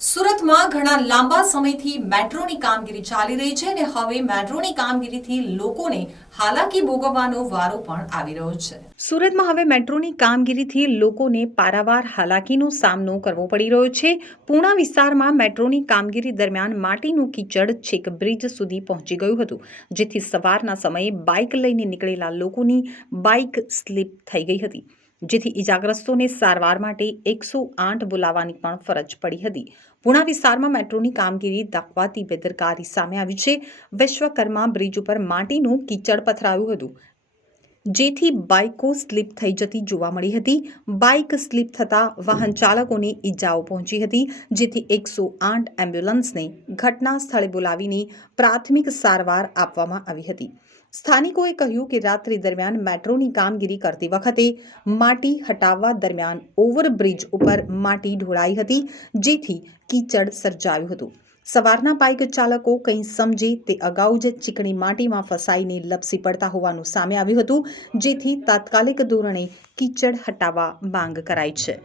સુરતમાં ઘણા લાંબા સમયથી મેટ્રોની કામગીરી ચાલી રહી છે અને હવે મેટ્રોની કામગીરીથી લોકોને હાલાકી ભોગવવાનો વારો પણ આવી રહ્યો છે. સુરતમાં હવે મેટ્રોની કામગીરીથી લોકોને પારાવાર હાલાકીનો સામનો કરવો પડી રહ્યો છે. પૂણા વિસ્તારમાં મેટ્રોની કામગીરી દરમિયાન માટીનું કીચડ છેક બ્રિજ સુધી પહોંચી ગયું હતું, જેથી સવારના સમયે બાઇક લઈને નીકળેલા લોકોની બાઇક સ્લીપ થઈ ગઈ હતી. જેથી ઇજાગ્રસ્તોને સારવાર માટે એકસો આઠ બોલાવવાની પણ ફરજ પડી હતી. પુણા વિસ્તારમાં મેટ્રોની કામગીરી દાખવાતી બેદરકારી સામે આવી છે. વિશ્વકર્મા બ્રિજ ઉપર માટીનું કીચડ પથરાયું હતું. જેથી બાઇકો સ્લીપ થઈ જતી જોવા મળી હતી. બાઇક સ્લીપ થતાં વાહન ચાલકોને ઈજાઓ પહોંચી હતી, જેથી એકસો આઠ એમ્બ્યુલન્સને ઘટના સ્થળે બોલાવીને પ્રાથમિક સારવાર આપવામાં આવી હતી. સ્થાનિકોએ કહ્યું કે રાત્રિ દરમિયાન મેટ્રોની કામગીરી કરતી વખતે માટી હટાવવા દરમિયાન ઓવરબ્રિજ ઉપર માટી ઢોળાઈ હતી, જેથી કીચડ સર્જાયું હતું. સવારના બાઇક ચાલકો કંઈ સમજે તે અગાઉ જ ચીકણી માટીમાં ફસાઈને લપસી પડતા હોવાનું સામે આવ્યું હતું, જેથી તાત્કાલિક ધોરણે કીચડ હટાવવા માંગ કરાઈ છે.